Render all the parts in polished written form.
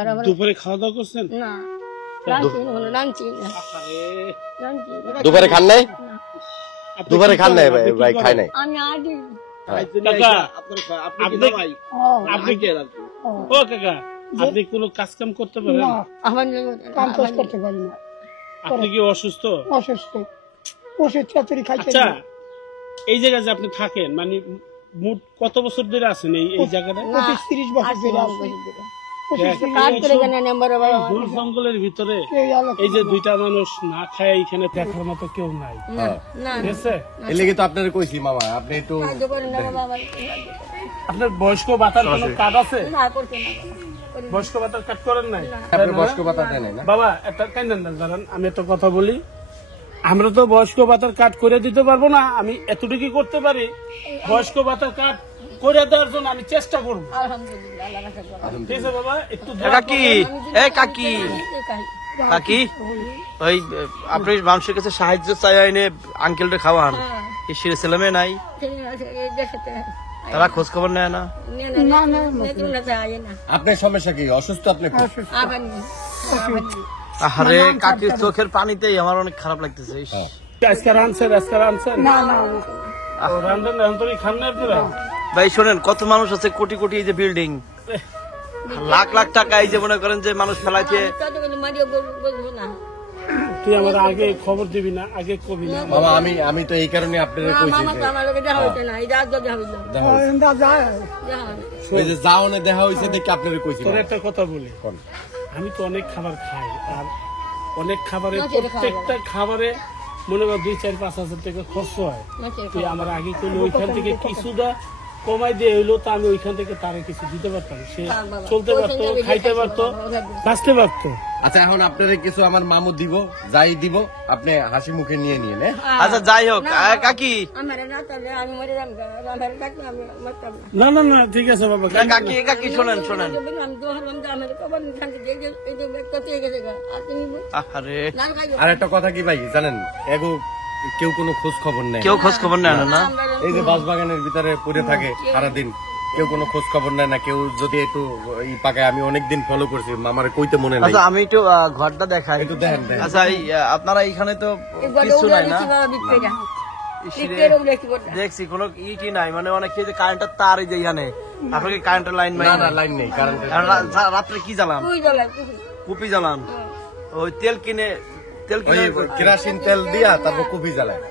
দুপুরে খাওয়া দাওয়া করছেন? না, রাঁধছি না। দুপুরে খান নাই? দুপুরে খান নাই ভাই, খাই নাই। আমি আগে কাকা, আপনি কে? ও কাকা, আপনি কোনো কাজ কাম করতে পারেন? আমার কাম কাজ করতে পারি না, আপনি কি অসুস্থ? অসুস্থ, ওষুধ চাতুরি খাইতে। আচ্ছা, এই জায়গায় যে আপনি থাকেন, মানে মোট কত বছর ধরে আছেন এই জায়গাটা? 25-30 বছর ধরে আছি। কাজ করে কেন নাম্বার বাবা দূর জঙ্গলের ভিতরে এই যে দুইটা মানুষ না খায় এখানে দেখার মতো কেউ নাই, না ঠিক আছে? এর লেগে তো আপনার কইছি মামা, আপনি একটু কাজ করে না বাবা। আপনার বয়স্ক ভাতার কোনো কার্ড আছে? না করতে না বয়স্ক ভাতার কার্ড করেন নাই? আপনি বয়স্ক ভাতা দেন না? বাবা একটা কাইন্দেন না, দাঁড়ান আমি একটা কথা বলি। আমরা তো বয়স্ক ভাতার কার্ড করে দিতে পারবো না, আমি এতটুকু করতে পারি, বয়স্ক ভাতার কার্ড করে দেওয়ার জন্য আমি চেষ্টা করবো। আলহামদুলিল্লাহ, আল্লাহ রাখা যাবে। ঠিক আছে বাবা, একটু কাকি, এ কাকি, কাকি, ওই আপনি মানুষের কাছে সাহায্য চাই আইনে আঙ্কেলটা খাওয়ান, এই সিরে ছেলেমেয়ে নাই, তারা খোঁজ খবর নেয় না? আপনার সমস্যা কি? অসুস্থ আপনি? আরে কাকির চোখের পানিতেই আমার অনেক খারাপ লাগতেছে। আজকে রানছেন? না না, রান্ধেন না, এখন তো খান না আপনারা? ভাই শোনেন, কত মানুষ আছে, কোটি কোটি এই যে বিল্ডিং, লাখ লাখ টাকা এই যে মনে করেন যে মানুষ ফেলাইছে। তুই আমার আগে খবর দিবি না, আগে কবি না? মামা আমি তো এই কারণে আপনাদের কইছি ওই যে যাওনে দেখা হইছে দেখে আপনাদের কইছি। তোর একটা কথা বলি, আমি তো অনেক খাবার খাই, আর অনেক খাবারে প্রত্যেকটা খাবারে মনে কর 2-4-5 হাজার টাকা খরচ হয়। তুই আমার আগে করলে ওইখান থেকে কিছুটা কমাই দিয়ে হইলো, তো আমি ওইখান থেকে তারা কিছু দিতে পারতাম, সে চলতে পারতো, খাইতে পারতো, বাঁচতে পারতো। আচ্ছা, এখন আপনারা কিছু আমার মামু দিব, যাই দিব আপনি হাসি মুখে নিয়ে নিয়েন। আচ্ছা যাই হোক, কাকি, না না না, ঠিক আছে বাবা। কাকি, কাকি শোনেন শোনেন, আরে আর একটা কথা কি ভাই জানেন, এগো কেউ কোনো খোঁজ খবর নেই, কেউ খোঁজ খবর নেয় না। এই যে বাঁশবাগানের ভিতরে পড়ে থাকে সারাদিন, কেউ কোনো খোঁজ খবর নেয় না। কেউ যদি একটু ই পাকায়, আমি অনেকদিন ফলো করছি, মামার কইতে মনে নাই। আচ্ছা আমি একটু ঘরটা দেখাই, একটু দেখেন। আচ্ছা আপনারা এইখানে তো কিছু নাই না? দেখছি কোনো ইটি নাই, মানে অনেক কারেন্টের তার এই যে এখানে, আপনাকে কারেন্টের লাইন নাই? না লাইন নেই, কারেন্টের। রাত্রে কি জ্বালান? কুপি জ্বালান? ওই তেল কিনে কেরাসিন তেল দিয়া তারপর কপি জ্বালায়।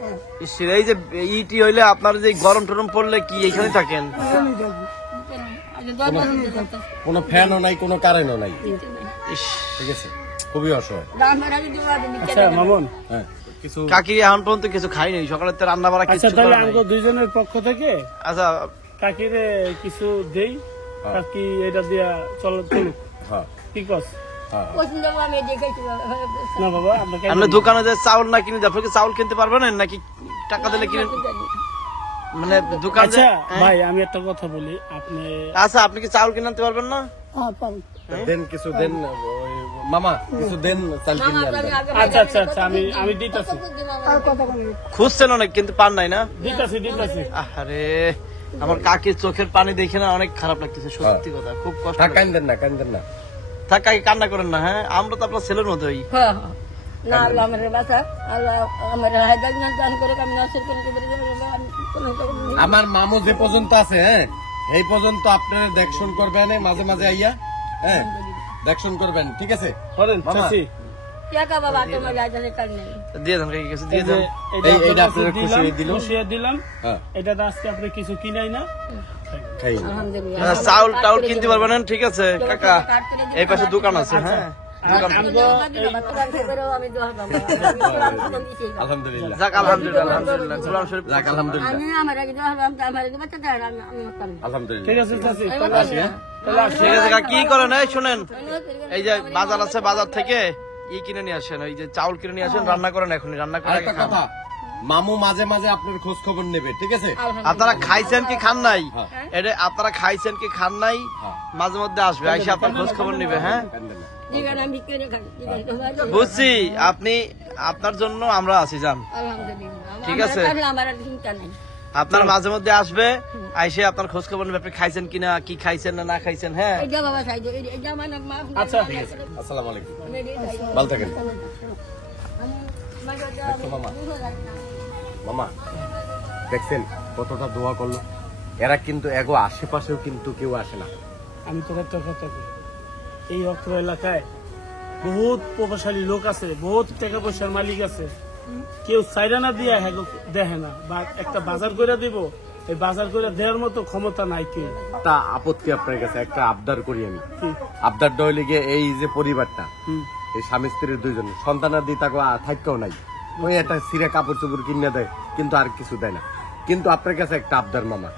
এই যে ইটি হইলে আপনার যে গরম টরম পড়লে কি এইখানে থাকেন? কোনো ফ্যানও নাই, কোনো কারেন্টও নাই, ঠিক আছে, খুবই অসহায়। আচ্ছা মামুন, হ্যাঁ কিছু কাকি এখন পর্যন্ত কিছু খাইনি, সকালে তো রান্না বাড়া আচ্ছা কিছু তাহলে করা নাই। আমাকে দুইজনের পক্ষ থেকে আচ্ছা কাকিরে কিছু দেই, কাকি এটা দিয়া চলুক। হ্যাঁ কি কস? হ্যাঁ না বাবা, আপনাকে আপনি দোকানে যে চাউল না কিনে আপনি কি চাউল কিনতে পারবেন নাকি টাকা দিলে কিনে? মানে দোকান। আচ্ছা ভাই, আমি একটা কথা বলি, আপনি আচ্ছা আপনি কি চাউল কিনে আনতে পারবেন না? দেন, কিছু দেন ওই মামা, কিছু দেন, চাল কিনে আনবেন। আচ্ছা আচ্ছা আচ্ছা, আমি দিতেছি। খুঁজছেন অনেক কিন্তু পান নাই না? দিতেছি। আরে আমার কাকির চোখের পানি দেখে না অনেক খারাপ লাগতেছে, সত্যি কথা, খুব কষ্ট। কান্দেন না, কান্দেন না, থাক কাকি, কান্না করেন না। হ্যাঁ, আমরা তো আপনার ছেলের মতোই। না আল্লাহ আমার বাসা, আল্লাহ আমার হায়দার দান করে, আমি নসিব করে আমার মামু যে পর্যন্ত আছে, হ্যাঁ এই পর্যন্ত আপনারা দেখশন করবেন, মাঝে মাঝে আইয়া, হ্যাঁ দেখশন করবেন, ঠিক আছে? করেন চাচি, বাবা তোমার যাইতে কাজ নেই। দিয়ে দেন কাকি, কিছু দিয়ে দেন। এইটা আপনারা খুশিয়ে দিলাম। হ্যাঁ এটা আজকে আপনি কিছু কিনাই না, খাই না। আলহামদুলিল্লাহ, চাউল টাউল কিনতে পারবেন না, ঠিক আছে কাকা? এই পাশে দোকান আছে, হ্যাঁ আলহামদুলিল্লাহ, যাক আলহামদুলিল্লাহ, আলহামদুলিল্লাহ, কোরআন শরীফ যাক আলহামদুলিল্লাহ, আলহামদুলিল্লাহ। ঠিক আছে চাচি, ঠিক আছে কাকা, কি করেন? এই শুনেন, এই যে বাজার আছে, বাজার থেকে ই কিনে নিয়ে আসেন, ওই যে চাউল কিনে নিয়ে আসেন, রান্না করেন, এখনই রান্না করে আরেকটা কথা, মামু মাঝে মাঝে আপনার খোঁজ খবর নেবে, ঠিক আছে? আপনারা খাইছেন কি খান নাই, এটা আপনারা খাইছেন কি খান নাই, মাঝে মধ্যে আসবে, আইসা আপনার খোঁজ খবর নিবে। হ্যাঁ বুঝছি, আপনি আপনার জন্য আমরা আছি, যান, ঠিক আছে? আপনার মাঝে মধ্যে আসবে, আইসে আপনার খোঁজ খবর নেবে আপনি খাইছেন কিনা, কি খাইছেন না না খাইছেন। হ্যাঁ এটা বাবা চাইছে এটা মানে মাফ আচ্ছা আসসালামু আলাইকুম, ভালো থাকেন। দেখো মামা, মামা দেখছেন কতটা দোয়া করলো। এরা কিন্তু এগো আশেপাশেও কিন্তু কেউ আসে না। আমি তোর একটা কথা বলি, এই অত্র এলাকায় বহুত প্রভাবশালী লোক আছে, বহুত টাকা পয়সার মালিক আছে, কেউ চাইরা না দিয়া হ্যাঁ দেখে না, বা একটা বাজার করে দিব, এই বাজার করে দেওয়ার মতো ক্ষমতা নাই কেউ। একটা আপত্তি আপনার কাছে, একটা আবদার করি আমি। কি? আবদারটা হইলে গিয়ে এই যে পরিবারটা, হুম। এই স্বামী স্ত্রীর দুইজন সন্তানাদি তাকে থাকতেও নাই, ওই একটা সিরা কাপড় চোপড় কিনে দেয় কিন্তু আর কিছু দেয় না। কিন্তু আপনার কাছে একটা আবদার মামা,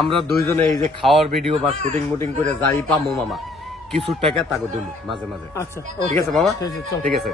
আমরা দুইজনে এই যে খাওয়ার ভিডিও বা শুটিং মুটিং করে যাই পামো মামা, কিছু টাকা তাকে দেবো মাঝে মাঝে। আচ্ছা ঠিক আছে মামা, ঠিক আছে, চল। ঠিক আছে।